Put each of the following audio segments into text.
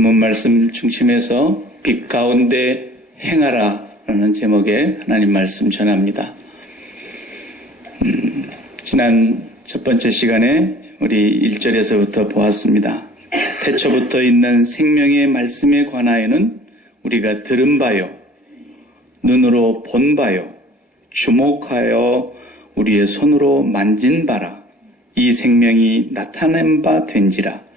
본문 말씀 중심에서 빛 가운데 행하라 라는 제목의 하나님 말씀 전합니다. 지난 첫 번째 시간에 우리 1절에서부터 보았습니다. 태초부터 있는 생명의 말씀에 관하여는 우리가 들은 바요, 눈으로 본 바요, 주목하여 우리의 손으로 만진 바라. 이 생명이 나타낸 바 된지라.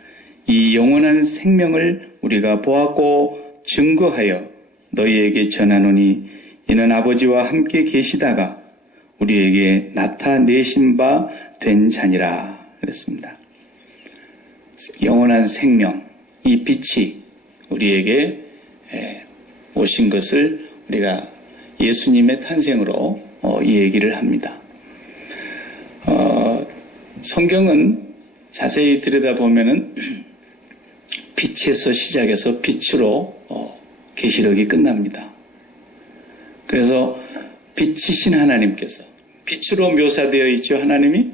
이 영원한 생명을 우리가 보았고 증거하여 너희에게 전하노니 이는 아버지와 함께 계시다가 우리에게 나타내신 바 된 자니라 그랬습니다. 영원한 생명, 이 빛이 우리에게 오신 것을 우리가 예수님의 탄생으로 이 얘기를 합니다. 성경은 자세히 들여다보면은 빛에서 시작해서 빛으로 계시록이 끝납니다. 그래서 빛이신 하나님께서, 빛으로 묘사되어 있죠. 하나님이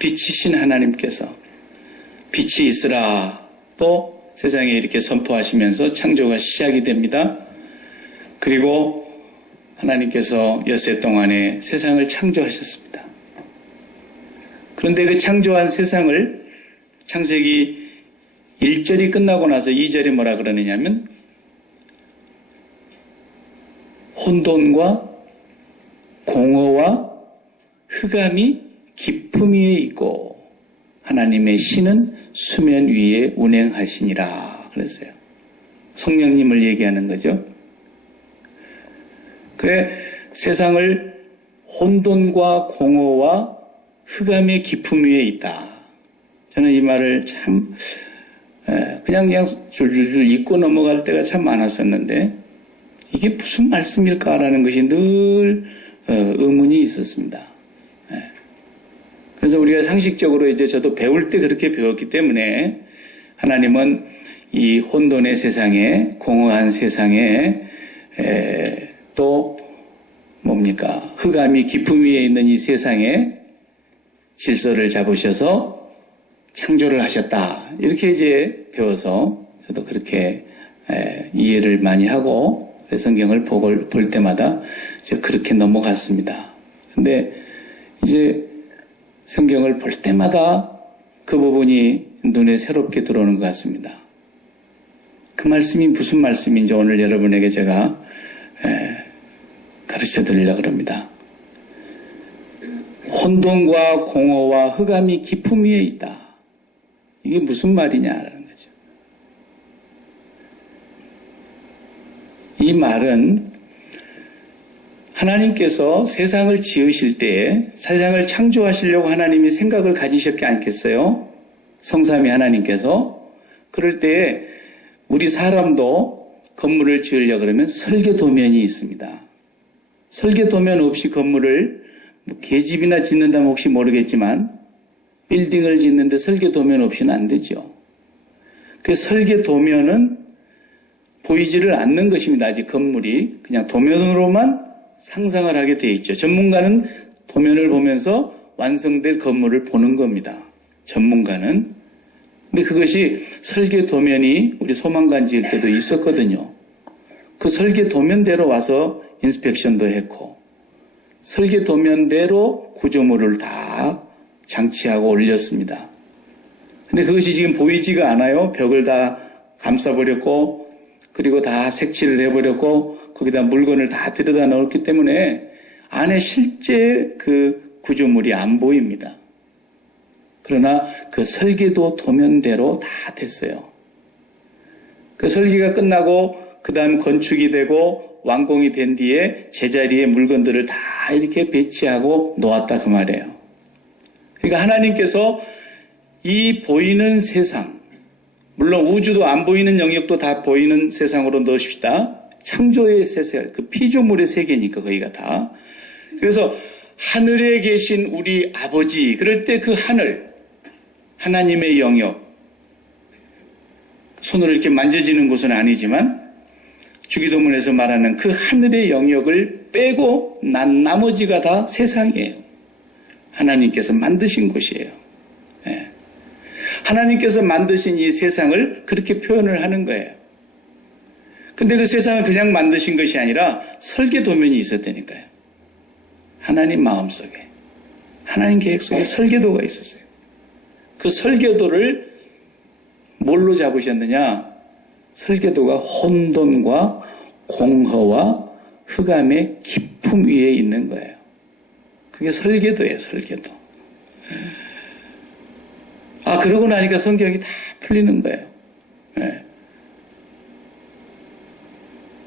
빛이신 하나님께서 빛이 있으라 또 세상에 이렇게 선포하시면서 창조가 시작이 됩니다. 그리고 하나님께서 엿새 동안에 세상을 창조하셨습니다. 그런데 그 창조한 세상을 창세기 1절이 끝나고 나서 2절이 뭐라 그러느냐면 혼돈과 공허와 흑암이 깊음 위에 있고 하나님의 신은 수면 위에 운행하시니라 그랬어요. 성령님을 얘기하는 거죠. 그래 세상을 혼돈과 공허와 흑암의 깊음 위에 있다. 저는 이 말을 참 그냥 줄줄줄 읽고 넘어갈 때가 참 많았었는데 이게 무슨 말씀일까라는 것이 늘 의문이 있었습니다. 그래서 우리가 상식적으로 이제 저도 배울 때 그렇게 배웠기 때문에 하나님은 이 혼돈의 세상에 공허한 세상에 또 뭡니까 흑암이 깊음 위에 있는 이 세상에 질서를 잡으셔서 창조를 하셨다. 이렇게 이제 배워서 저도 그렇게 이해를 많이 하고 성경을 볼 때마다 이제 그렇게 넘어갔습니다. 근데 이제 성경을 볼 때마다 그 부분이 눈에 새롭게 들어오는 것 같습니다. 그 말씀이 무슨 말씀인지 오늘 여러분에게 제가 가르쳐 드리려고 합니다. 혼돈과 공허와 흑암이 깊음 위에 있다. 이게 무슨 말이냐라는 거죠. 이 말은 하나님께서 세상을 지으실 때에 세상을 창조하시려고 하나님이 생각을 가지셨지 않겠어요? 성삼위 하나님께서. 그럴 때에 우리 사람도 건물을 지으려고 그러면 설계도면이 있습니다. 설계도면 없이 건물을 계집이나 짓는다면 혹시 모르겠지만 빌딩을 짓는데 설계도면 없이는 안 되죠. 그 설계도면은 보이지를 않는 것입니다. 아직 건물이 그냥 도면으로만 상상을 하게 돼 있죠. 전문가는 도면을 보면서 완성될 건물을 보는 겁니다. 전문가는. 근데 그것이 설계도면이 우리 소망관 지을 때도 있었거든요. 그 설계도면대로 와서 인스펙션도 했고 설계도면대로 구조물을 다 장치하고 올렸습니다. 근데 그것이 지금 보이지가 않아요. 벽을 다 감싸버렸고 그리고 다 색칠을 해버렸고 거기다 물건을 다 들여다 넣었기 때문에 안에 실제 그 구조물이 안 보입니다. 그러나 그 설계도 도면대로 다 됐어요. 그 설계가 끝나고 그 다음 건축이 되고 완공이 된 뒤에 제자리에 물건들을 다 이렇게 배치하고 놓았다 그 말이에요. 그러니까 하나님께서 이 보이는 세상, 물론 우주도 안 보이는 영역도 다 보이는 세상으로 넣으십시다. 창조의 세계, 그 피조물의 세계니까 거기가 다. 그래서 하늘에 계신 우리 아버지, 그럴 때 그 하늘, 하나님의 영역, 손으로 이렇게 만져지는 곳은 아니지만 주기도문에서 말하는 그 하늘의 영역을 빼고 난 나머지가 다 세상이에요. 하나님께서 만드신 곳이에요. 하나님께서 만드신 이 세상을 그렇게 표현을 하는 거예요. 근데 그 세상을 그냥 만드신 것이 아니라 설계 도면이 있었다니까요. 하나님 마음속에, 하나님 계획 속에 설계도가 있었어요. 그 설계도를 뭘로 잡으셨느냐? 설계도가 혼돈과 공허와 흑암의 깊음 위에 있는 거예요. 그게 설계도예요, 설계도. 그러고 나니까 성경이 다 풀리는 거예요. 네.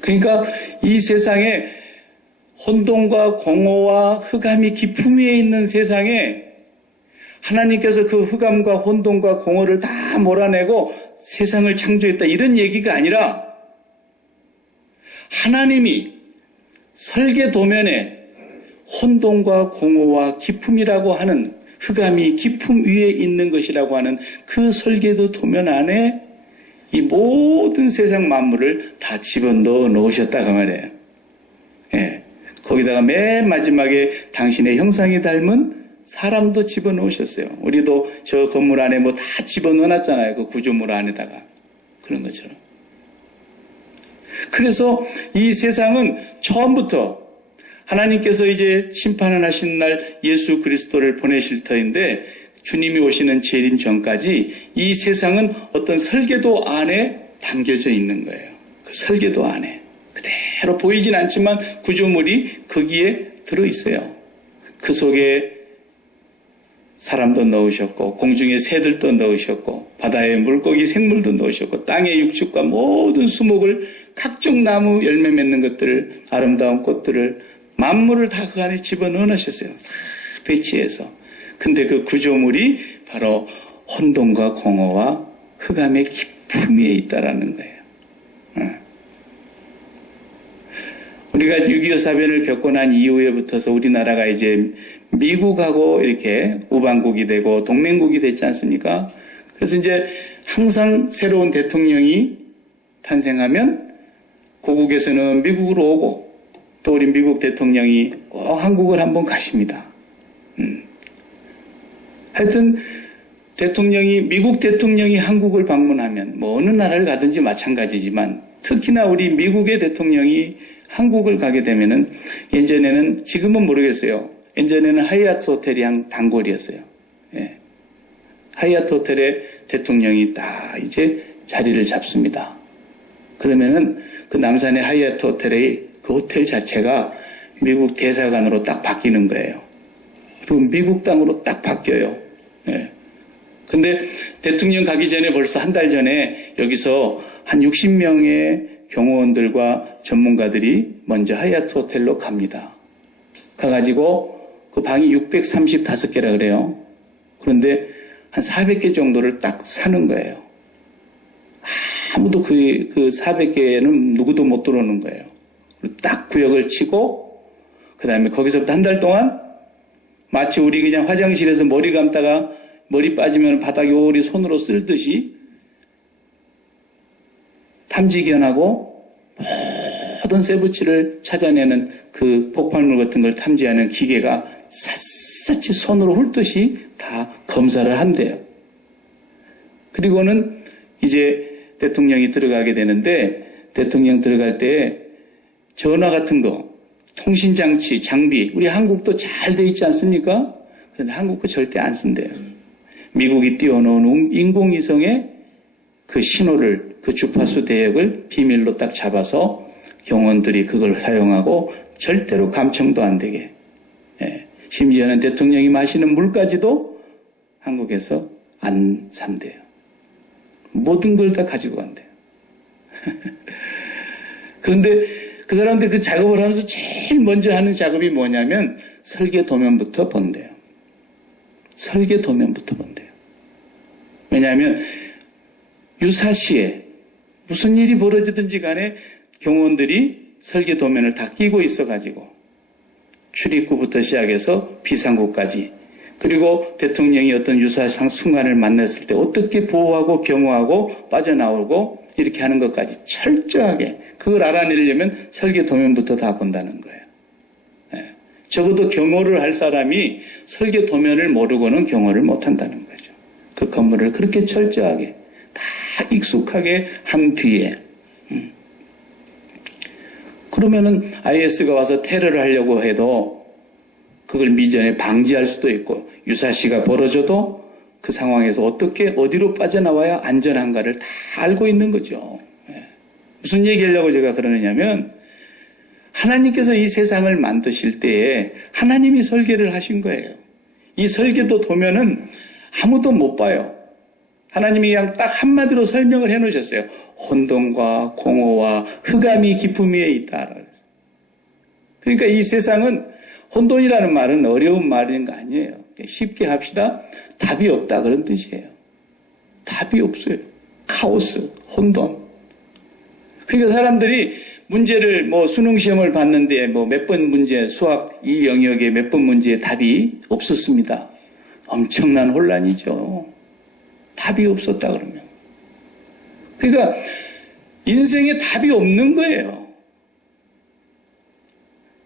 그러니까 이 세상에 혼돈과 공허와 흑암이 깊음 위에 있는 세상에 하나님께서 그 흑암과 혼돈과 공허를 다 몰아내고 세상을 창조했다, 이런 얘기가 아니라 하나님이 설계 도면에 혼돈과 공허와 깊음이라고 하는, 흑암이 깊음 위에 있는 것이라고 하는 그 설계도 도면 안에 이 모든 세상 만물을 다 집어넣어 놓으셨다, 그 말이에요. 예. 거기다가 맨 마지막에 당신의 형상이 닮은 사람도 집어넣으셨어요. 우리도 저 건물 안에 뭐 다 집어넣어놨잖아요. 그 구조물 안에다가. 그런 것처럼. 그래서 이 세상은 처음부터 하나님께서 이제 심판을 하신 날 예수 그리스도를 보내실 터인데, 주님이 오시는 재림 전까지 이 세상은 어떤 설계도 안에 담겨져 있는 거예요. 그 설계도 안에. 그대로 보이진 않지만 구조물이 거기에 들어있어요. 그 속에 사람도 넣으셨고, 공중의 새들도 넣으셨고, 바다의 물고기 생물도 넣으셨고, 땅의 육축과 모든 수목을, 각종 나무 열매 맺는 것들을, 아름다운 꽃들을, 만물을 다 그 안에 집어넣어 놓으셨어요. 다 배치해서. 근데 그 구조물이 바로 혼돈과 공허와 흑암의 깊음 위에 있다라는 거예요. 우리가 6.25 사변을 겪고 난 이후에부터서 우리나라가 이제 미국하고 이렇게 우방국이 되고 동맹국이 됐지 않습니까? 그래서 이제 항상 새로운 대통령이 탄생하면 고국에서는 미국으로 오고, 또 우리 미국 대통령이 꼭 한국을 한번 가십니다. 하여튼 미국 대통령이 한국을 방문하면 뭐 어느 나라를 가든지 마찬가지지만, 특히나 우리 미국의 대통령이 한국을 가게 되면은, 예전에는, 지금은 모르겠어요. 예전에는 하이아트 호텔이 한 단골이었어요. 예. 하이아트 호텔에 대통령이 딱 이제 자리를 잡습니다. 그러면은 그 남산의 하이아트 호텔의 그 호텔 자체가 미국 대사관으로 딱 바뀌는 거예요. 그리고 미국 땅으로 딱 바뀌어요. 예. 근데 대통령 가기 전에 벌써 한 달 전에 여기서 한 60명의 경호원들과 전문가들이 먼저 하얏트 호텔로 갑니다. 가가지고 그 방이 635개라 그래요. 그런데 한 400개 정도를 딱 사는 거예요. 아무도 그 400개는 누구도 못 들어오는 거예요. 딱 구역을 치고, 그 다음에 거기서부터 한 달 동안 마치 우리 그냥 화장실에서 머리 감다가 머리 빠지면 바닥에 오리 손으로 쓸듯이 탐지견하고 모든 쇠붙이를 찾아내는 그 폭발물 같은 걸 탐지하는 기계가 샅샅이 손으로 훑듯이 다 검사를 한대요. 그리고는 이제 대통령이 들어가게 되는데, 대통령 들어갈 때 전화 같은 거, 통신장치, 장비, 우리 한국도 잘 돼 있지 않습니까? 그런데 한국 거 절대 안 쓴대요. 미국이 띄워놓은 인공위성에 그 신호를, 그 주파수 대역을 비밀로 딱 잡아서 경호원들이 그걸 사용하고 절대로 감청도 안 되게. 예. 심지어는 대통령이 마시는 물까지도 한국에서 안 산대요. 모든 걸 다 가지고 간대요. 그런데 그 사람들 그 작업을 하면서 제일 먼저 하는 작업이 뭐냐면 설계 도면부터 본대요. 설계 도면부터 본대요. 왜냐하면 유사시에 무슨 일이 벌어지든지 간에 경호원들이 설계 도면을 다 끼고 있어가지고 출입구부터 시작해서 비상구까지, 그리고 대통령이 어떤 유사상 순간을 만났을 때 어떻게 보호하고 경호하고 빠져나오고 이렇게 하는 것까지 철저하게 그걸 알아내려면 설계 도면부터 다 본다는 거예요. 예. 적어도 경호를 할 사람이 설계 도면을 모르고는 경호를 못한다는 거죠. 그 건물을 그렇게 철저하게 다 익숙하게 한 뒤에 그러면은 IS가 와서 테러를 하려고 해도 그걸 미전에 방지할 수도 있고 유사시가 벌어져도 그 상황에서 어떻게 어디로 빠져나와야 안전한가를 다 알고 있는 거죠. 무슨 얘기하려고 제가 그러느냐면 하나님께서 이 세상을 만드실 때에 하나님이 설계를 하신 거예요. 이 설계도 보면은 아무도 못 봐요. 하나님이 그냥 딱 한마디로 설명을 해놓으셨어요. 혼돈과 공허와 흑암이 깊음 위에 있다. 그러니까 이 세상은 혼돈이라는 말은 어려운 말인 거 아니에요. 쉽게 합시다. 답이 없다 그런 뜻이에요. 답이 없어요. 카오스, 혼돈. 그러니까 사람들이 문제를 수능 시험을 봤는데 몇 번 문제 수학 이 영역에 몇 번 문제에 답이 없었습니다. 엄청난 혼란이죠. 답이 없었다 그러면. 그러니까 인생에 답이 없는 거예요.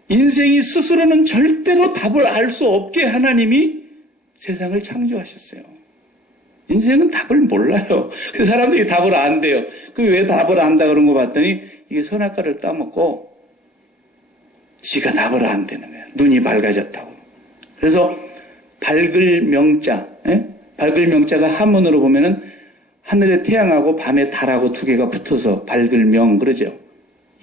인생이 스스로는 절대로 답을 알 수 없게 하나님이 세상을 창조하셨어요. 인생은 답을 몰라요. 그래서 사람들이 답을 안 돼요. 그 왜 답을 안다 그런 거 봤더니 이게 선악과를 따먹고 지가 답을 안 되는 거예요. 눈이 밝아졌다고. 그래서 밝을 명자, 밝을 명자가 한문으로 보면은 하늘의 태양하고 밤의 달하고 두 개가 붙어서 밝을 명 그러죠.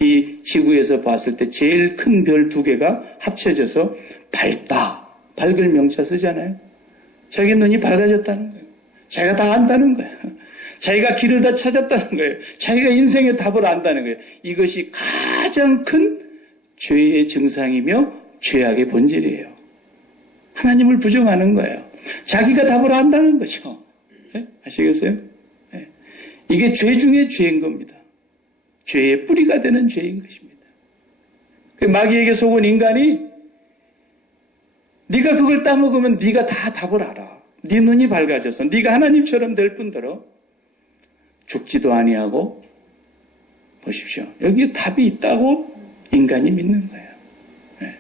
이 지구에서 봤을 때 제일 큰 별 두 개가 합쳐져서 밝다. 밝을 명자 쓰잖아요. 자기 눈이 밝아졌다는 거예요. 자기가 다 안다는 거예요. 자기가 길을 다 찾았다는 거예요. 자기가 인생의 답을 안다는 거예요. 이것이 가장 큰 죄의 증상이며 죄악의 본질이에요. 하나님을 부정하는 거예요. 자기가 답을 안다는 거죠. 네? 아시겠어요? 네. 이게 죄 중에 죄인 겁니다. 죄의 뿌리가 되는 죄인 것입니다. 마귀에게 속은 인간이 네가 그걸 따먹으면 네가 다 답을 알아. 네 눈이 밝아져서 네가 하나님처럼 될 뿐더러 죽지도 아니하고 보십시오. 여기에 답이 있다고 인간이 믿는 거예요. 네.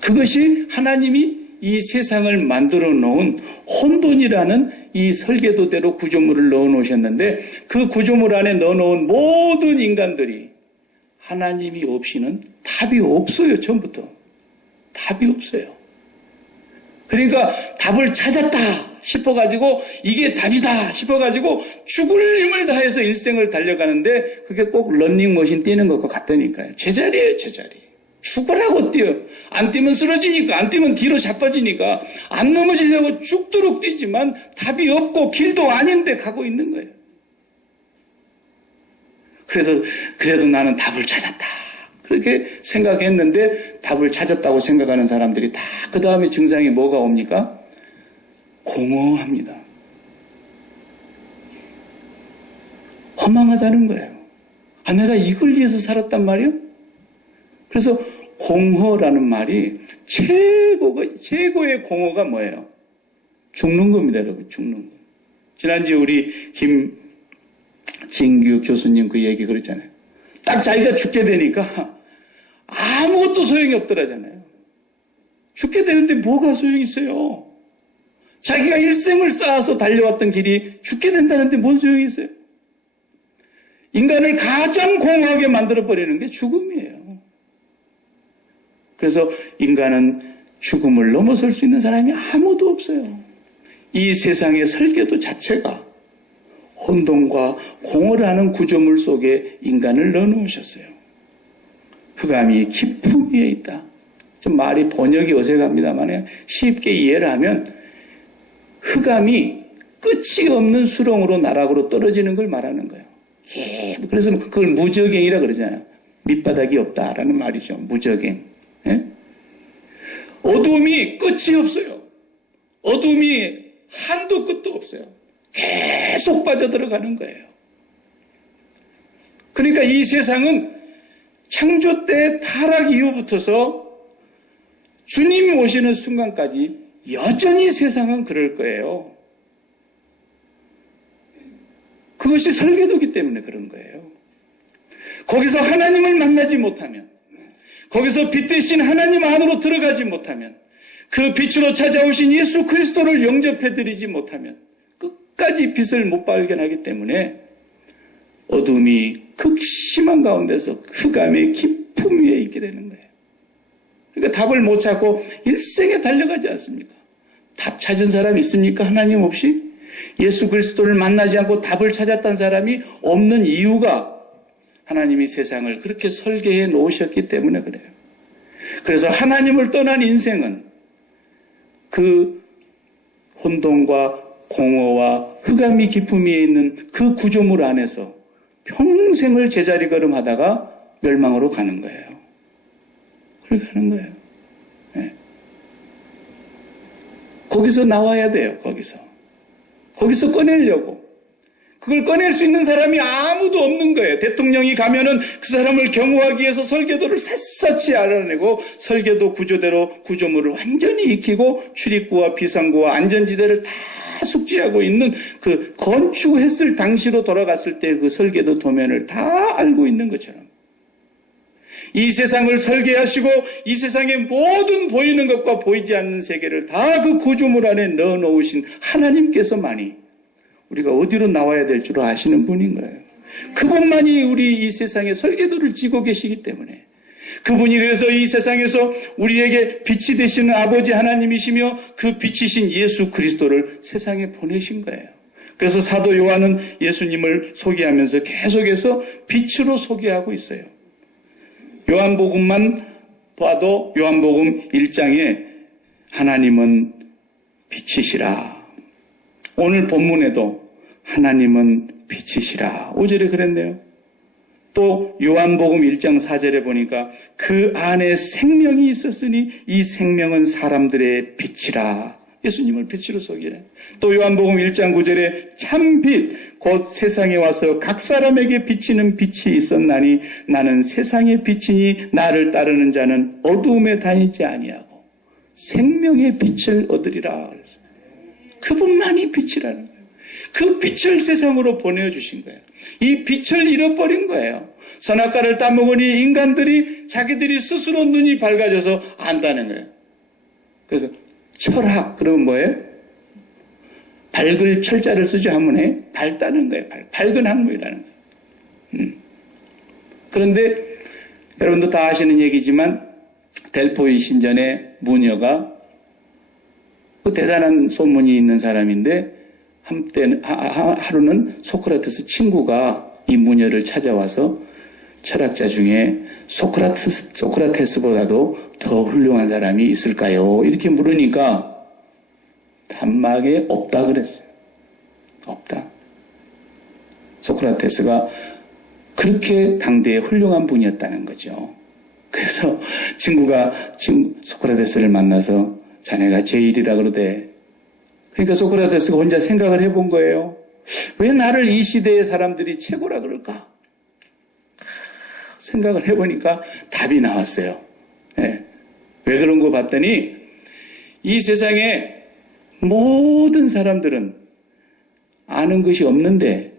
그것이 하나님이 이 세상을 만들어 놓은 혼돈이라는 이 설계도대로 구조물을 넣어 놓으셨는데 그 구조물 안에 넣어 놓은 모든 인간들이 하나님이 없이는 답이 없어요. 처음부터. 답이 없어요. 그러니까 답을 찾았다 싶어가지고 이게 답이다 싶어가지고 죽을 힘을 다해서 일생을 달려가는데 그게 꼭 런닝머신 뛰는 것과 같다니까요. 제자리예요. 제자리. 죽으라고 뛰어. 안 뛰면 쓰러지니까, 안 뛰면 뒤로 자빠지니까, 안 넘어지려고 죽도록 뛰지만 답이 없고 길도 아닌데 가고 있는 거예요. 그래도 나는 답을 찾았다. 그렇게 생각했는데 답을 찾았다고 생각하는 사람들이 다 그 다음에 증상이 뭐가 옵니까? 공허합니다. 허망하다는 거예요. 아, 내가 이걸 위해서 살았단 말이요? 그래서 공허라는 말이 최고의 공허가 뭐예요? 죽는 겁니다, 여러분. 죽는 거. 지난주에 우리 김진규 교수님 그 얘기 그랬잖아요. 딱 자기가 죽게 되니까 아무것도 소용이 없더라잖아요. 죽게 되는데 뭐가 소용이 있어요? 자기가 일생을 쌓아서 달려왔던 길이 죽게 된다는데 뭔 소용이 있어요? 인간을 가장 공허하게 만들어버리는 게 죽음이에요. 그래서 인간은 죽음을 넘어설 수 있는 사람이 아무도 없어요. 이 세상의 설계도 자체가 혼돈과 공허라는 구조물 속에 인간을 넣어놓으셨어요. 흑암이 깊음 위에 있다. 좀 말이 번역이 어색합니다만 쉽게 이해를 하면 흑암이 끝이 없는 수렁으로 나락으로 떨어지는 걸 말하는 거예요. 그래서 그걸 무저갱이라 그러잖아요. 밑바닥이 없다라는 말이죠. 무저갱. 예? 어둠이 끝이 없어요. 어둠이 한도 끝도 없어요. 계속 빠져들어가는 거예요. 그러니까 이 세상은 창조 때 타락 이후부터서 주님이 오시는 순간까지 여전히 세상은 그럴 거예요. 그것이 설계도기 때문에 그런 거예요. 거기서 하나님을 만나지 못하면, 거기서 빛 대신 하나님 안으로 들어가지 못하면, 그 빛으로 찾아오신 예수 그리스도를 영접해드리지 못하면 끝까지 빛을 못 발견하기 때문에 어둠이 극심한 가운데서 흑암의 깊음 위에 있게 되는 거예요. 그러니까 답을 못 찾고 일생에 달려가지 않습니까? 답 찾은 사람이 있습니까? 하나님 없이? 예수 그리스도를 만나지 않고 답을 찾았던 사람이 없는 이유가 하나님이 세상을 그렇게 설계해 놓으셨기 때문에 그래요. 그래서 하나님을 떠난 인생은 그 혼돈과 공허와 흑암이 깊음 위에 있는 그 구조물 안에서 평생을 제자리 걸음하다가 멸망으로 가는 거예요. 그렇게 하는 거예요. 네. 거기서 나와야 돼요. 거기서 꺼내려고. 그걸 꺼낼 수 있는 사람이 아무도 없는 거예요. 대통령이 가면은 그 사람을 경호하기 위해서 설계도를 샅샅이 알아내고 설계도 구조대로 구조물을 완전히 익히고 출입구와 비상구와 안전지대를 다 숙지하고 있는 그 건축했을 당시로 돌아갔을 때 그 설계도 도면을 다 알고 있는 것처럼 이 세상을 설계하시고 이 세상의 모든 보이는 것과 보이지 않는 세계를 다 그 구조물 안에 넣어놓으신 하나님께서만이 우리가 어디로 나와야 될 줄 아시는 분인 거예요. 그분만이 우리 이 세상의 설계도를 지고 계시기 때문에 그분이 그래서 이 세상에서 우리에게 빛이 되시는 아버지 하나님이시며 그 빛이신 예수 그리스도를 세상에 보내신 거예요. 그래서 사도 요한은 예수님을 소개하면서 계속해서 빛으로 소개하고 있어요. 요한복음만 봐도 요한복음 1장에 하나님은 빛이시라. 오늘 본문에도 하나님은 빛이시라. 5절에 그랬네요. 또 요한복음 1장 4절에 보니까 그 안에 생명이 있었으니 이 생명은 사람들의 빛이라. 예수님을 빛으로 소개해. 또 요한복음 1장 9절에 참빛 곧 세상에 와서 각 사람에게 비치는 빛이 있었나니 나는 세상의 빛이니 나를 따르는 자는 어두움에 다니지 아니하고 생명의 빛을 얻으리라. 그분만이 빛이라는 거예요. 그 빛을 세상으로 보내주신 거예요. 이 빛을 잃어버린 거예요. 선악과를 따먹으니 인간들이 자기들이 스스로 눈이 밝아져서 안다는 거예요. 그래서 철학 그러면 뭐예요? 밝을 철자를 쓰죠. 한문에 밝다는 거예요. 밝은 학문이라는 거예요. 그런데 여러분도 다 아시는 얘기지만 델포이 신전의 무녀가 대단한 소문이 있는 사람인데 하루는 소크라테스 친구가 이 무녀를 찾아와서 철학자 중에 소크라테스보다도 더 훌륭한 사람이 있을까요? 이렇게 물으니까 단막에 없다 그랬어요. 없다. 소크라테스가 그렇게 당대에 훌륭한 분이었다는 거죠. 그래서 친구가 소크라테스를 만나서 자네가 제일이라 그러대. 그러니까 소크라테스가 혼자 생각을 해본 거예요. 왜 나를 이 시대의 사람들이 최고라 그럴까? 생각을 해보니까 답이 나왔어요. 네. 왜 그런 거 봤더니 이 세상에 모든 사람들은 아는 것이 없는데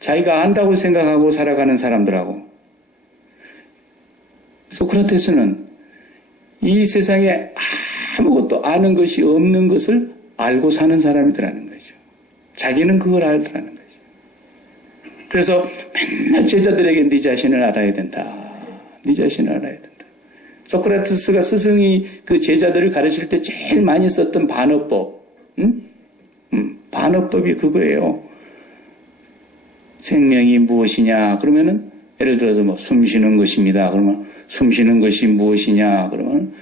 자기가 안다고 생각하고 살아가는 사람들하고 소크라테스는 이 세상에 아무것도 아는 것이 없는 것을 알고 사는 사람이더라는 거죠. 자기는 그걸 알더라는 거죠. 그래서 맨날 제자들에게 네 자신을 알아야 된다. 네 자신을 알아야 된다. 소크라테스가 스승이 그 제자들을 가르칠 때 제일 많이 썼던 반어법. 반어법이 그거예요. 생명이 무엇이냐? 그러면은 예를 들어서 뭐 숨 쉬는 것입니다. 그러면 숨 쉬는 것이 무엇이냐? 그러면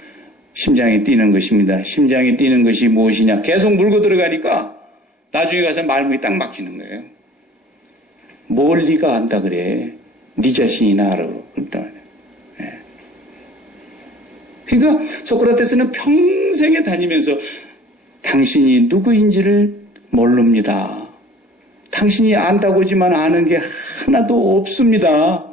심장이 뛰는 것입니다. 심장이 뛰는 것이 무엇이냐? 계속 물고 들어가니까 나중에 가서 말문이 딱 막히는 거예요. 뭘 네가 안다 그래? 네 자신이나 알아. 그랬단 말이에요. 네. 그러니까 소크라테스는 평생에 다니면서 당신이 누구인지를 모릅니다. 당신이 안다고지만 아는 게 하나도 없습니다.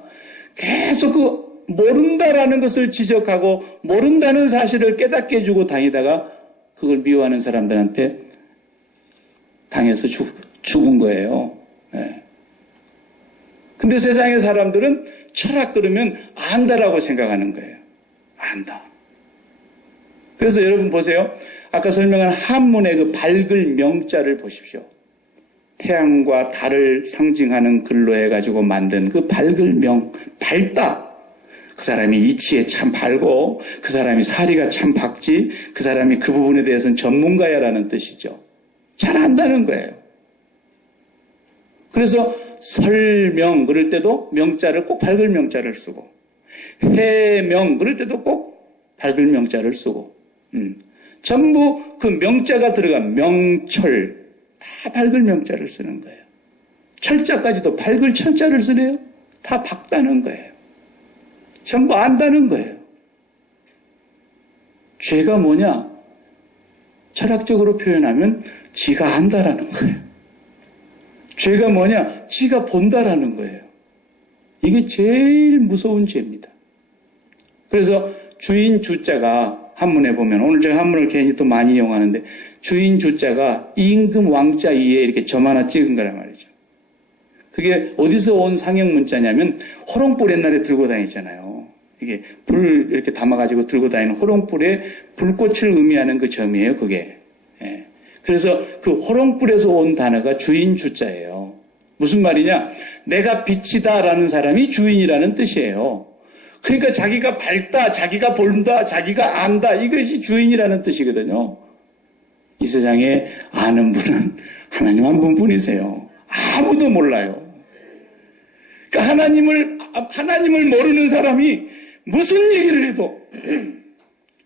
계속 그 모른다라는 것을 지적하고 모른다는 사실을 깨닫게 해주고 다니다가 그걸 미워하는 사람들한테 당해서 죽은 거예요. 네. 근데 세상의 사람들은 철학 그러면 안다라고 생각하는 거예요. 안다. 그래서 여러분 보세요. 아까 설명한 한문의 그 밝을 명자를 보십시오. 태양과 달을 상징하는 글로 해가지고 만든 그 밝을 명, 밝다. 그 사람이 이치에 참 밝고 그 사람이 사리가 참 밝지, 그 사람이 그 부분에 대해서는 전문가야라는 뜻이죠. 잘 안다는 거예요. 그래서 설명 그럴 때도 명자를 꼭 밝을 명자를 쓰고, 해명 그럴 때도 꼭 밝을 명자를 쓰고, 전부 그 명자가 들어간 명철 다 밝을 명자를 쓰는 거예요. 철자까지도 밝을 철자를 쓰네요. 다 밝다는 거예요. 전부 안다는 거예요. 죄가 뭐냐? 철학적으로 표현하면 지가 안다라는 거예요. 죄가 뭐냐? 지가 본다라는 거예요. 이게 제일 무서운 죄입니다. 그래서 주인 주자가 한문에 보면, 오늘 제가 한문을 괜히 또 많이 이용하는데, 주인 주자가 임금 왕자 이에 이렇게 점 하나 찍은 거란 말이죠. 그게 어디서 온 상형 문자냐면 호롱불 옛날에 들고 다니잖아요. 이게 불 이렇게 담아가지고 들고 다니는 호롱불에 불꽃을 의미하는 그 점이에요, 그게. 예. 그래서 그 호롱불에서 온 단어가 주인 주자예요. 무슨 말이냐? 내가 빛이다라는 사람이 주인이라는 뜻이에요. 그러니까 자기가 밝다, 자기가 본다, 자기가 안다, 이것이 주인이라는 뜻이거든요. 이 세상에 아는 분은 하나님 한 분뿐이세요. 아무도 몰라요. 그러니까 하나님을 모르는 사람이 무슨 얘기를 해도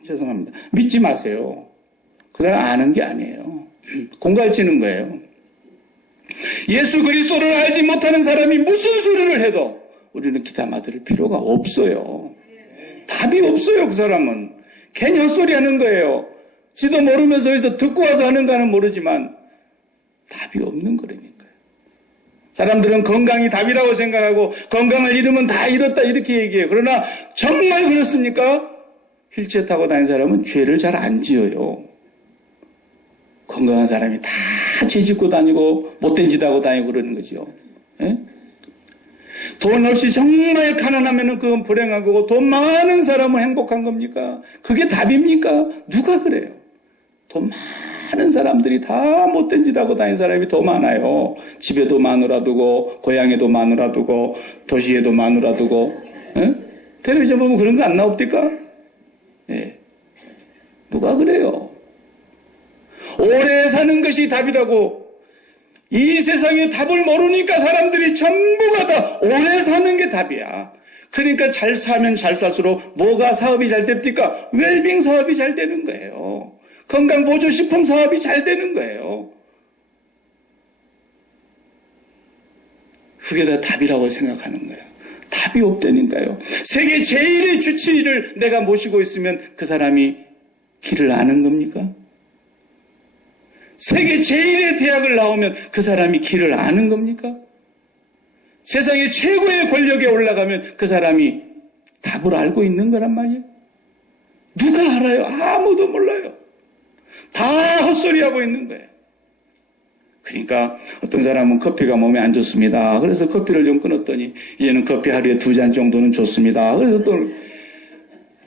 죄송합니다. 믿지 마세요. 그 사람 아는 게 아니에요. 공갈치는 거예요. 예수 그리스도를 알지 못하는 사람이 무슨 소리를 해도 우리는 귀담아 들을 필요가 없어요. 답이 없어요. 그 사람은 괜히 헛소리 하는 거예요. 지도 모르면서 여기서 듣고 와서 하는가는 모르지만 답이 없는 거라니까요. 사람들은 건강이 답이라고 생각하고 건강을 잃으면 다 잃었다 이렇게 얘기해요. 그러나 정말 그렇습니까? 휠체어 타고 다니는 사람은 죄를 잘 안 지어요. 건강한 사람이 다 죄 짓고 다니고 못된 짓 하고 다니고 그러는 거죠. 예? 돈 없이 정말 가난하면 그건 불행한 거고, 돈 많은 사람은 행복한 겁니까? 그게 답입니까? 누가 그래요? 돈 많은 사람들이 다 못된 짓 하고 다니는 사람이 더 많아요. 집에도 마누라 두고, 고향에도 마누라 두고, 도시에도 마누라 두고. 예? 텔레비전 보면 그런 거 안 나옵니까? 예. 누가 그래요? 오래 사는 것이 답이라고. 이 세상에 답을 모르니까 사람들이 전부가 다 오래 사는 게 답이야. 그러니까 잘 사면 잘 살수록 뭐가 사업이 잘 됩니까? 웰빙 사업이 잘 되는 거예요. 건강보조식품 사업이 잘 되는 거예요. 그게 다 답이라고 생각하는 거예요. 답이 없다니까요. 세계 제일의 주치의를 내가 모시고 있으면 그 사람이 길을 아는 겁니까? 세계 제일의 대학을 나오면 그 사람이 길을 아는 겁니까? 세상의 최고의 권력에 올라가면 그 사람이 답을 알고 있는 거란 말이에요. 누가 알아요? 아무도 몰라요. 다 헛소리하고 있는 거예요. 그러니까 어떤 사람은 커피가 몸에 안 좋습니다. 그래서 커피를 좀 끊었더니 이제는 커피 하루에 2잔 정도는 좋습니다. 그래서 또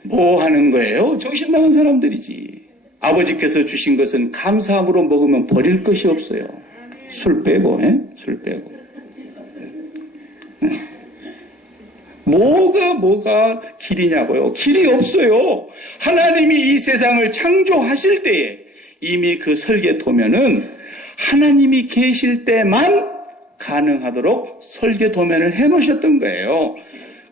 뭐 하는 거예요? 정신 나간 사람들이지. 아버지께서 주신 것은 감사함으로 먹으면 버릴 것이 없어요. 술 빼고, 예? 술 빼고. 뭐가 길이냐고요? 길이 없어요. 하나님이 이 세상을 창조하실 때에 이미 그 설계도면은 하나님이 계실 때만 가능하도록 설계도면을 해놓으셨던 거예요.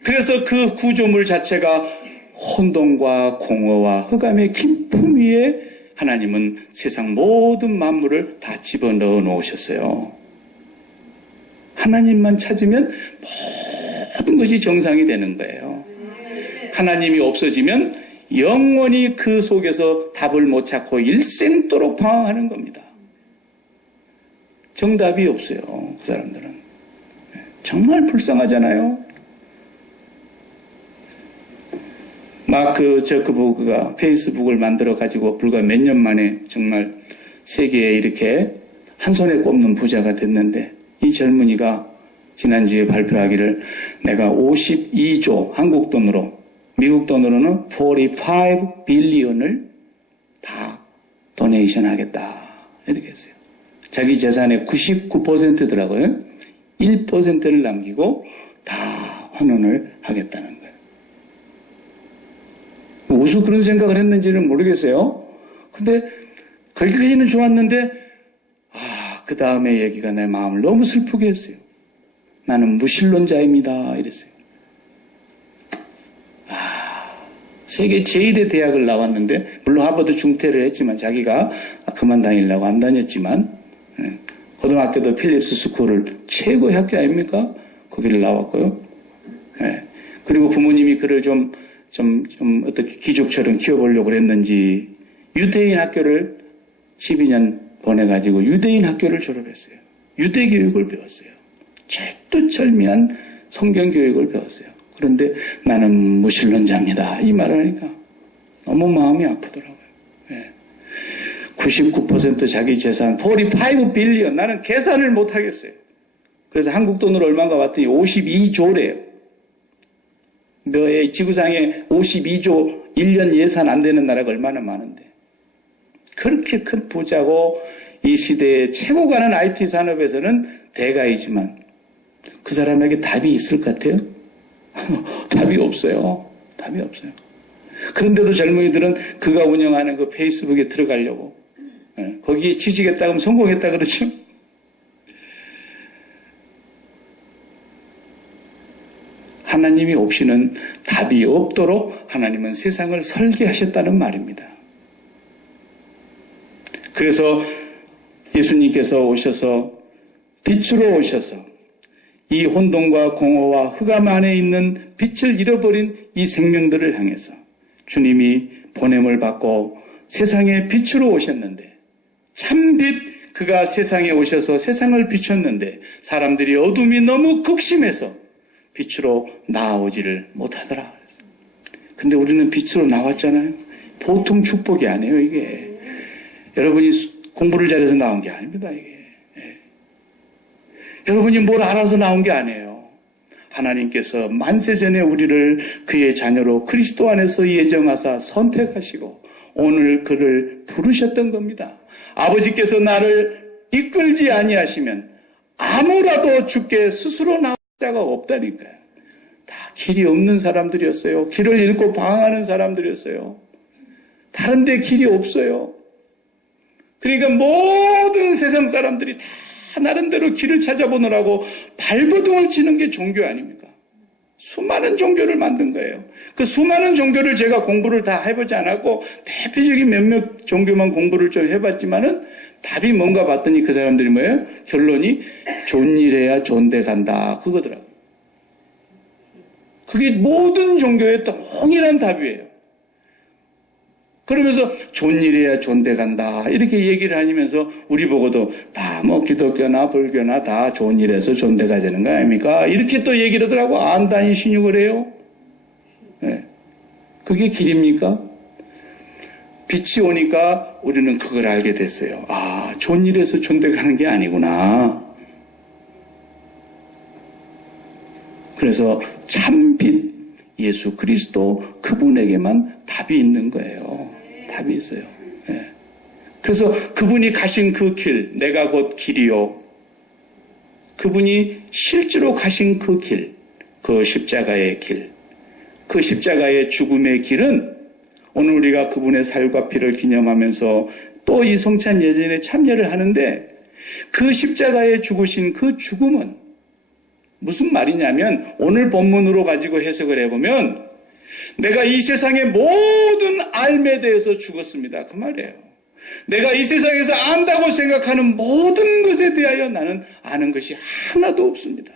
그래서 그 구조물 자체가 혼돈과 공허와 흑암의 깊음 위에 하나님은 세상 모든 만물을 다 집어넣어 놓으셨어요. 하나님만 찾으면 모든 것이 정상이 되는 거예요. 하나님이 없어지면 영원히 그 속에서 답을 못 찾고 일생도록 방황하는 겁니다. 정답이 없어요. 그 사람들은. 정말 불쌍하잖아요. 마크 저크버그가 페이스북을 만들어가지고 불과 몇 년 만에 정말 세계에 이렇게 한 손에 꼽는 부자가 됐는데, 이 젊은이가 지난주에 발표하기를 내가 52조 한국 돈으로, 미국 돈으로는 45 빌리언을 다 도네이션 하겠다 이렇게 했어요. 자기 재산의 99%더라고요. 1%를 남기고 다 환원을 하겠다는 거예요. 무슨 그런 생각을 했는지는 모르겠어요. 근데 거기까지는 좋았는데 그 다음에 얘기가 내 마음을 너무 슬프게 했어요. 나는 무신론자입니다. 이랬어요. 세계 제1의 대학을 나왔는데, 물론 하버드 중퇴를 했지만 자기가 그만 다니려고 안 다녔지만, 고등학교도 필립스 스쿨을 최고의 학교 아닙니까? 거기를 나왔고요. 그리고 부모님이 그를 좀 어떻게 귀족처럼 키워보려고 그랬는지, 유대인 학교를 12년 보내가지고 유대인 학교를 졸업했어요. 유대 교육을 배웠어요. 철두철미한 성경 교육을 배웠어요. 그런데 나는 무신론자입니다. 이 말을 하니까 너무 마음이 아프더라고요. 99% 자기 재산, 45 빌리언. 나는 계산을 못 하겠어요. 그래서 한국 돈으로 얼마인가 봤더니 52조래요. 너의 지구상에 52조 1년 예산 안 되는 나라가 얼마나 많은데. 그렇게 큰 부자고 이 시대의 최고 가는 IT 산업에서는 대가이지만 그 사람에게 답이 있을 것 같아요? 답이 없어요. 답이 없어요. 그런데도 젊은이들은 그가 운영하는 그 페이스북에 들어가려고 거기에 취직했다 그러면 성공했다 그러죠. 하나님이 없이는 답이 없도록 하나님은 세상을 설계하셨다는 말입니다. 그래서 예수님께서 오셔서 빛으로 오셔서 이 혼돈과 공허와 흑암 안에 있는 빛을 잃어버린 이 생명들을 향해서 주님이 보냄을 받고 세상에 빛으로 오셨는데 참빛 그가 세상에 오셔서 세상을 비췄는데 사람들이 어둠이 너무 극심해서 빛으로 나아오지를 못하더라. 근데 우리는 빛으로 나왔잖아요. 보통 축복이 아니에요, 이게. 여러분이 공부를 잘해서 나온 게 아닙니다, 이게. 여러분이 뭘 알아서 나온 게 아니에요. 하나님께서 만세전에 우리를 그의 자녀로 그리스도 안에서 예정하사 선택하시고 오늘 그를 부르셨던 겁니다. 아버지께서 나를 이끌지 아니하시면 아무라도 주께 스스로 나올 자가 없다니까요. 다 길이 없는 사람들이었어요. 길을 잃고 방황하는 사람들이었어요. 다른 데 길이 없어요. 그러니까 모든 세상 사람들이 다 나름대로 길을 찾아보느라고 발버둥을 치는 게 종교 아닙니까? 수많은 종교를 만든 거예요. 그 수많은 종교를 제가 공부를 다 해보지 않았고 대표적인 몇몇 종교만 공부를 좀 해봤지만은 답이 뭔가 봤더니 그 사람들이 뭐예요? 결론이 좋은 일 해야 좋은 데 간다. 그거더라고요. 그게 모든 종교의 동일한 답이에요. 그러면서 좋은 일이야 좋은 데 간다 이렇게 얘기를 하면서 우리 보고도 다 뭐 기독교나 불교나 다 좋은 일에서 좋은 데 가자는 거 아닙니까? 이렇게 또 얘기를 하더라고. 안단이 신육을 해요. 네. 그게 길입니까? 빛이 오니까 우리는 그걸 알게 됐어요. 아, 좋은 일에서 좋은 데 가는 게 아니구나. 그래서 참빛 예수 그리스도 그분에게만 답이 있는 거예요. 답이 있어요. 예. 그래서 그분이 가신 그 길, 내가 곧 길이요. 그분이 실제로 가신 그 길, 그 십자가의 길, 그 십자가의 죽음의 길은 오늘 우리가 그분의 살과 피를 기념하면서 또 이 성찬 예전에 참여를 하는데 그 십자가에 죽으신 그 죽음은 무슨 말이냐면 오늘 본문으로 가지고 해석을 해보면 내가 이 세상의 모든 삶에 대해서 죽었습니다. 그 말이에요. 내가 이 세상에서 안다고 생각하는 모든 것에 대하여 나는 아는 것이 하나도 없습니다.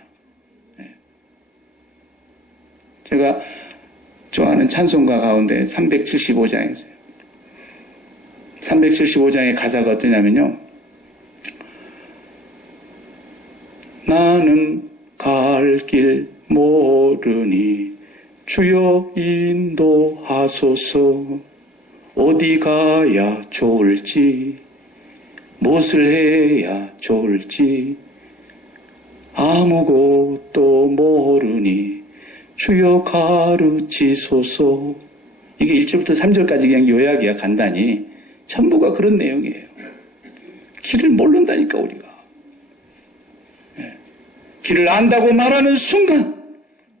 제가 좋아하는 찬송가 가운데 375장이 있어요. 375장의 가사가 어떠냐면요. 나는 갈 길 모르니 주여 인도하소서. 어디 가야 좋을지 무엇을 해야 좋을지 아무것도 모르니 주여 가르치소서. 이게 1절부터 3절까지 그냥 요약이야. 간단히 전부가 그런 내용이에요. 길을 모른다니까, 우리가. 예. 길을 안다고 말하는 순간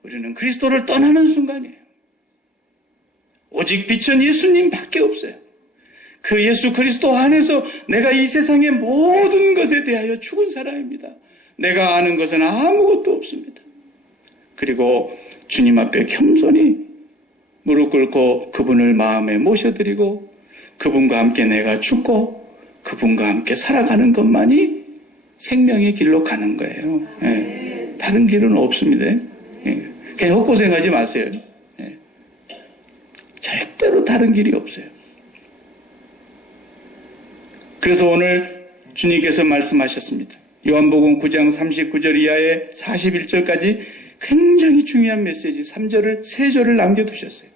우리는 그리스도를 떠나는 순간이에요. 오직 빛은 예수님밖에 없어요. 그 예수 그리스도 안에서 내가 이 세상의 모든 것에 대하여 죽은 사람입니다. 내가 아는 것은 아무것도 없습니다. 그리고 주님 앞에 겸손히 무릎 꿇고 그분을 마음에 모셔드리고 그분과 함께 내가 죽고 그분과 함께 살아가는 것만이 생명의 길로 가는 거예요. 예. 다른 길은 없습니다. 예. 그냥 헛고생하지 마세요. 예. 절대로 다른 길이 없어요. 그래서 오늘 주님께서 말씀하셨습니다. 요한복음 9장 39절 이하에 41절까지 굉장히 중요한 메시지 3절을 남겨두셨어요.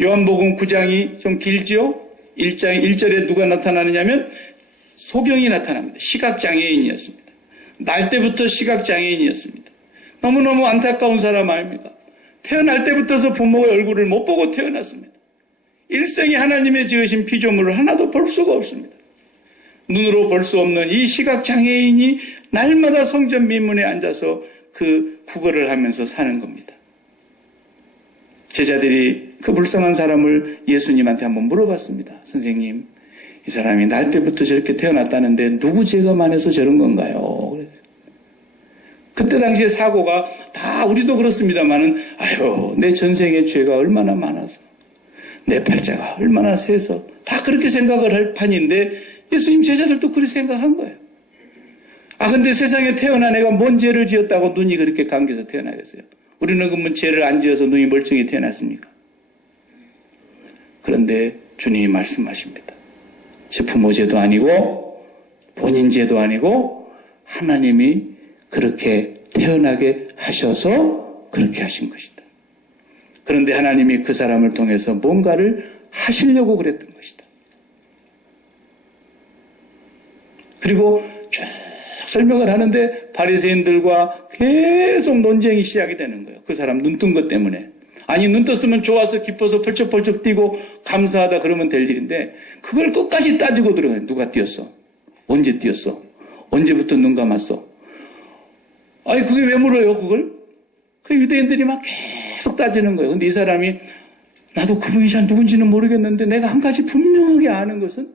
요한복음 9장이 좀 길죠? 1장 1절에 누가 나타나느냐면 소경이 나타납니다. 시각장애인이었습니다. 날 때부터 시각장애인이었습니다. 너무너무 안타까운 사람 아닙니까? 태어날 때부터 부모의 얼굴을 못 보고 태어났습니다. 일생에 하나님의 지으신 피조물을 하나도 볼 수가 없습니다. 눈으로 볼 수 없는 이 시각장애인이 날마다 성전 민문에 앉아서 그 구걸을 하면서 사는 겁니다. 제자들이 그 불쌍한 사람을 예수님한테 한번 물어봤습니다. 선생님, 이 사람이 날 때부터 저렇게 태어났다는데 누구 죄가 많아서 저런 건가요? 그래서 그때 당시에 사고가 다 우리도 그렇습니다만은 아유, 내 전생의 죄가 얼마나 많아서 내 팔자가 얼마나 세서 다 그렇게 생각을 할 판인데 예수님 제자들도 그렇게 생각한 거예요. 아, 근데 세상에 태어난 애가 뭔 죄를 지었다고 눈이 그렇게 감겨서 태어나겠어요? 우리는 그러면 죄를 안 지어서 눈이 멀쩡히 태어났습니까? 그런데 주님이 말씀하십니다. 제 부모 죄도 아니고 본인 죄도 아니고 하나님이 그렇게 태어나게 하셔서 그렇게 하신 것이다. 그런데 하나님이 그 사람을 통해서 뭔가를 하시려고 그랬던 것이다. 그리고 쭉 설명을 하는데 바리새인들과 계속 논쟁이 시작이 되는 거예요. 그 사람 눈 뜬 것 때문에. 아니, 눈 떴으면 좋아서 기뻐서 펄쩍펄쩍 뛰고 감사하다 그러면 될 일인데 그걸 끝까지 따지고 들어가요. 누가 뛰었어? 언제 뛰었어? 언제부터 눈 감았어? 아니, 그게 왜 물어요, 그걸? 그 유대인들이 막 계속 따지는 거예요. 근데 이 사람이 나도 그분이 잘 누군지는 모르겠는데 내가 한 가지 분명하게 아는 것은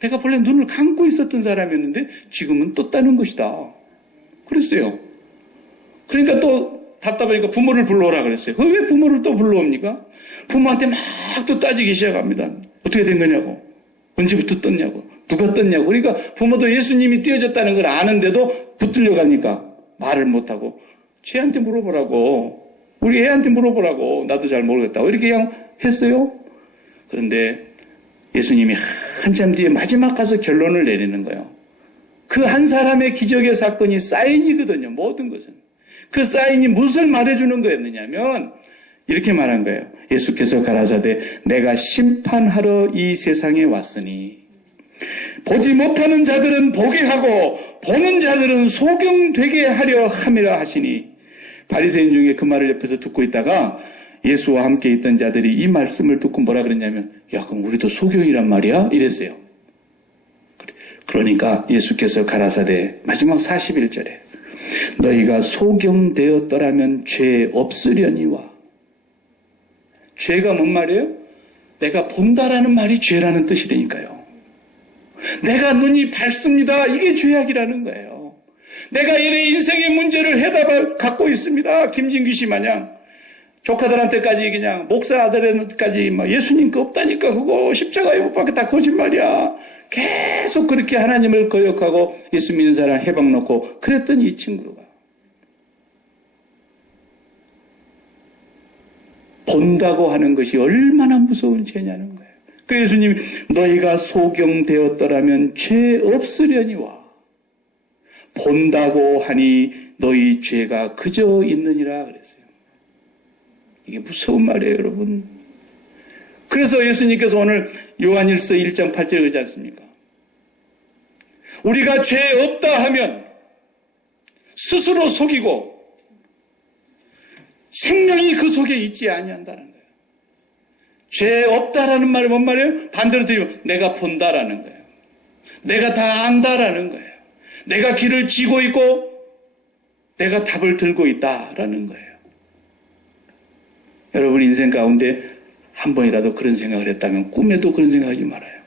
내가 본래 눈을 감고 있었던 사람이었는데 지금은 떴다는 것이다. 그랬어요. 그러니까 또 답답하니까 부모를 불러오라 그랬어요. 왜 부모를 또 불러옵니까? 부모한테 막 또 따지기 시작합니다. 어떻게 된 거냐고. 언제부터 떴냐고. 누가 떴냐고. 그러니까 부모도 예수님이 띄어졌다는 걸 아는데도 붙들려 가니까 말을 못하고 쟤한테 물어보라고. 우리 애한테 물어보라고. 나도 잘 모르겠다고. 이렇게 그냥 했어요. 그런데 예수님이 한참 뒤에 마지막 가서 결론을 내리는 거예요. 그 한 사람의 기적의 사건이 사인이거든요. 모든 것은. 그 사인이 무엇을 말해주는 거였느냐면 이렇게 말한 거예요. 예수께서 가라사대 내가 심판하러 이 세상에 왔으니 보지 못하는 자들은 보게 하고 보는 자들은 소경되게 하려 함이라 하시니 바리새인 중에 그 말을 옆에서 듣고 있다가 예수와 함께 있던 자들이 이 말씀을 듣고 뭐라 그랬냐면 야, 그럼 우리도 소경이란 말이야? 이랬어요. 그러니까 예수께서 가라사대 마지막 41절에 너희가 소경되었더라면 죄 없으려니와. 죄가 뭔 말이에요? 내가 본다라는 말이 죄라는 뜻이라니까요. 내가 눈이 밝습니다. 이게 죄악이라는 거예요. 내가 내 인생의 문제를 해답을 갖고 있습니다. 김진규 씨 마냥 조카들한테까지 그냥 목사 아들한테까지 막 예수님 거 없다니까 그거 십자가에 못 박혀 다 거짓말이야. 계속 그렇게 하나님을 거역하고 예수 믿는 사람 해방 놓고 그랬더니 이 친구가 본다고 하는 것이 얼마나 무서운 죄냐는 거예요. 그래서 예수님이 너희가 소경되었더라면 죄 없으려니와 본다고 하니 너희 죄가 그저 있느니라 그랬어요. 이게 무서운 말이에요, 여러분. 그래서 예수님께서 오늘 요한일서 1장 8절 그러지 않습니까? 우리가 죄 없다 하면 스스로 속이고 생명이 그 속에 있지 아니한다는 거예요. 죄 없다라는 말이 뭔 말이에요? 반대로 들으면 내가 본다라는 거예요. 내가 다 안다라는 거예요. 내가 길을 쥐고 있고 내가 답을 들고 있다라는 거예요. 여러분 인생 가운데 한 번이라도 그런 생각을 했다면 꿈에도 그런 생각하지 말아요.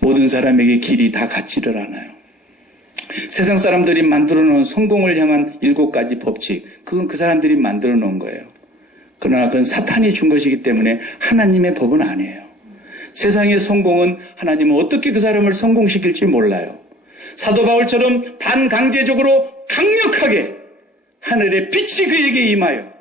모든 사람에게 길이 다 같지를 않아요. 세상 사람들이 만들어 놓은 성공을 향한 7가지 법칙, 그건 그 사람들이 만들어 놓은 거예요. 그러나 그건 사탄이 준 것이기 때문에 하나님의 법은 아니에요. 세상의 성공은 하나님은 어떻게 그 사람을 성공시킬지 몰라요. 사도 바울처럼 반강제적으로 강력하게 하늘의 빛이 그에게 임하여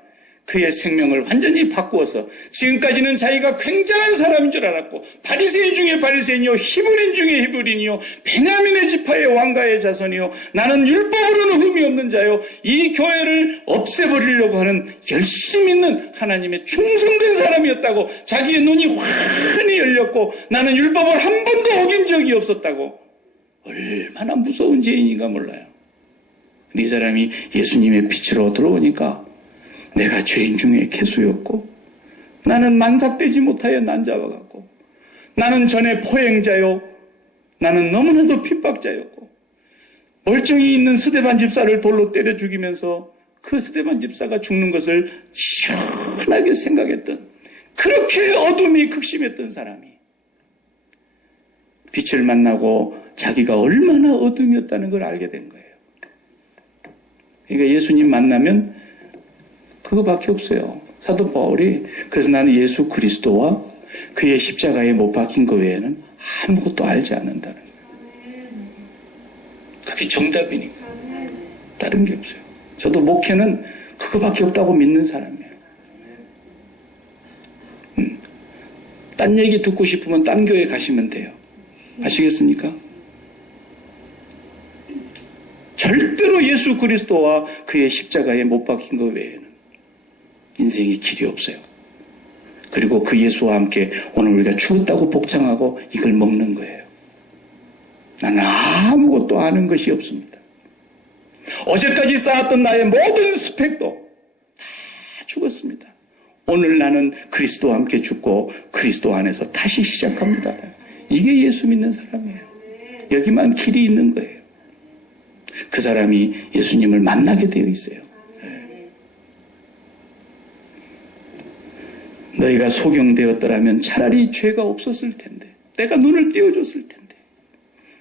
그의 생명을 완전히 바꾸어서 지금까지는 자기가 굉장한 사람인 줄 알았고 바리새인 중에 바리새인이요 히브리인 중에 히브리인이요 베냐민의 지파의 왕가의 자손이요 나는 율법으로는 흠이 없는 자요 이 교회를 없애버리려고 하는 열심 있는 하나님의 충성된 사람이었다고 자기의 눈이 환히 열렸고 나는 율법을 한 번도 어긴 적이 없었다고 얼마나 무서운 죄인인가 몰라요. 이 사람이 예수님의 빛으로 들어오니까 내가 죄인 중에 개수였고 나는 만삭되지 못하여 난자와 같고 나는 전에 포행자요 나는 너무나도 핍박자였고 멀쩡히 있는 스데반 집사를 돌로 때려 죽이면서 그 스데반 집사가 죽는 것을 시원하게 생각했던 그렇게 어둠이 극심했던 사람이 빛을 만나고 자기가 얼마나 어둠이었다는 걸 알게 된 거예요. 그러니까 예수님 만나면 그거밖에 없어요. 사도 바울이 그래서 나는 예수 그리스도와 그의 십자가에 못 박힌 것 외에는 아무것도 알지 않는다는 거예요. 그게 정답이니까. 다른 게 없어요. 저도 목회는 그거밖에 없다고 믿는 사람이에요. 딴 얘기 듣고 싶으면 딴 교회 가시면 돼요. 아시겠습니까? 절대로 예수 그리스도와 그의 십자가에 못 박힌 것 외에는 인생의 길이 없어요. 그리고 그 예수와 함께 오늘 우리가 죽었다고 복장하고 이걸 먹는 거예요. 나는 아무것도 아는 것이 없습니다. 어제까지 쌓았던 나의 모든 스펙도 다 죽었습니다. 오늘 나는 그리스도와 함께 죽고 그리스도 안에서 다시 시작합니다. 이게 예수 믿는 사람이에요. 여기만 길이 있는 거예요. 그 사람이 예수님을 만나게 되어 있어요. 너희가 소경되었더라면 차라리 죄가 없었을 텐데 내가 눈을 띄워줬을 텐데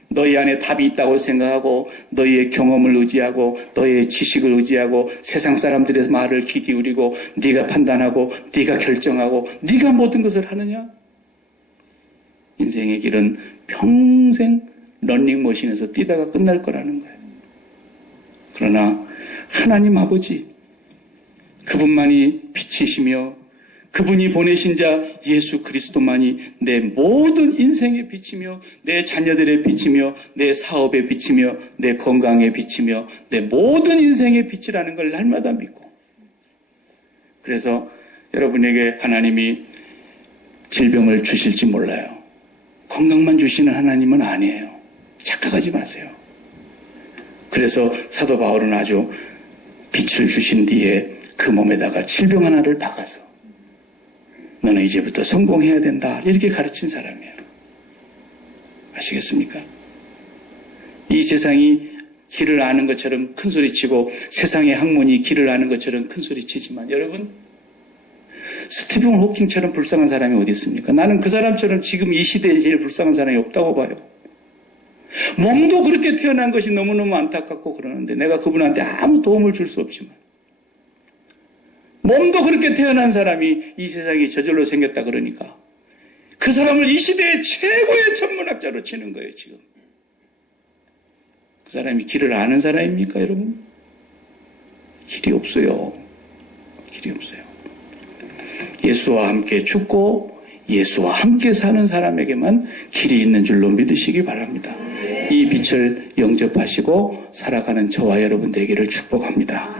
너희 안에 답이 있다고 생각하고 너희의 경험을 의지하고 너희의 지식을 의지하고 세상 사람들의 말을 귀 기울이고 네가 판단하고 네가 결정하고 네가 모든 것을 하느냐? 인생의 길은 평생 런닝머신에서 뛰다가 끝날 거라는 거예요. 그러나 하나님 아버지 그분만이 빛이시며 그분이 보내신 자 예수 그리스도만이 내 모든 인생의 빛이며 내 자녀들의 빛이며 내 사업의 빛이며 내 건강의 빛이며 내 모든 인생의 빛이라는 걸 날마다 믿고 그래서 여러분에게 하나님이 질병을 주실지 몰라요. 건강만 주시는 하나님은 아니에요. 착각하지 마세요. 그래서 사도 바울은 아주 빛을 주신 뒤에 그 몸에다가 질병 하나를 박아서 너는 이제부터 성공해야 된다. 이렇게 가르친 사람이에요. 아시겠습니까? 이 세상이 길을 아는 것처럼 큰 소리치고 세상의 학문이 길을 아는 것처럼 큰 소리치지만 여러분 스티븐 호킹처럼 불쌍한 사람이 어디 있습니까? 나는 그 사람처럼 지금 이 시대에 제일 불쌍한 사람이 없다고 봐요. 몸도 그렇게 태어난 것이 너무너무 안타깝고 그러는데 내가 그분한테 아무 도움을 줄 수 없지만 몸도 그렇게 태어난 사람이 이 세상이 저절로 생겼다 그러니까 그 사람을 이 시대의 최고의 천문학자로 치는 거예요. 지금 그 사람이 길을 아는 사람입니까 여러분? 길이 없어요. 길이 없어요. 예수와 함께 죽고 예수와 함께 사는 사람에게만 길이 있는 줄로 믿으시기 바랍니다. 이 빛을 영접하시고 살아가는 저와 여러분 되기를 축복합니다.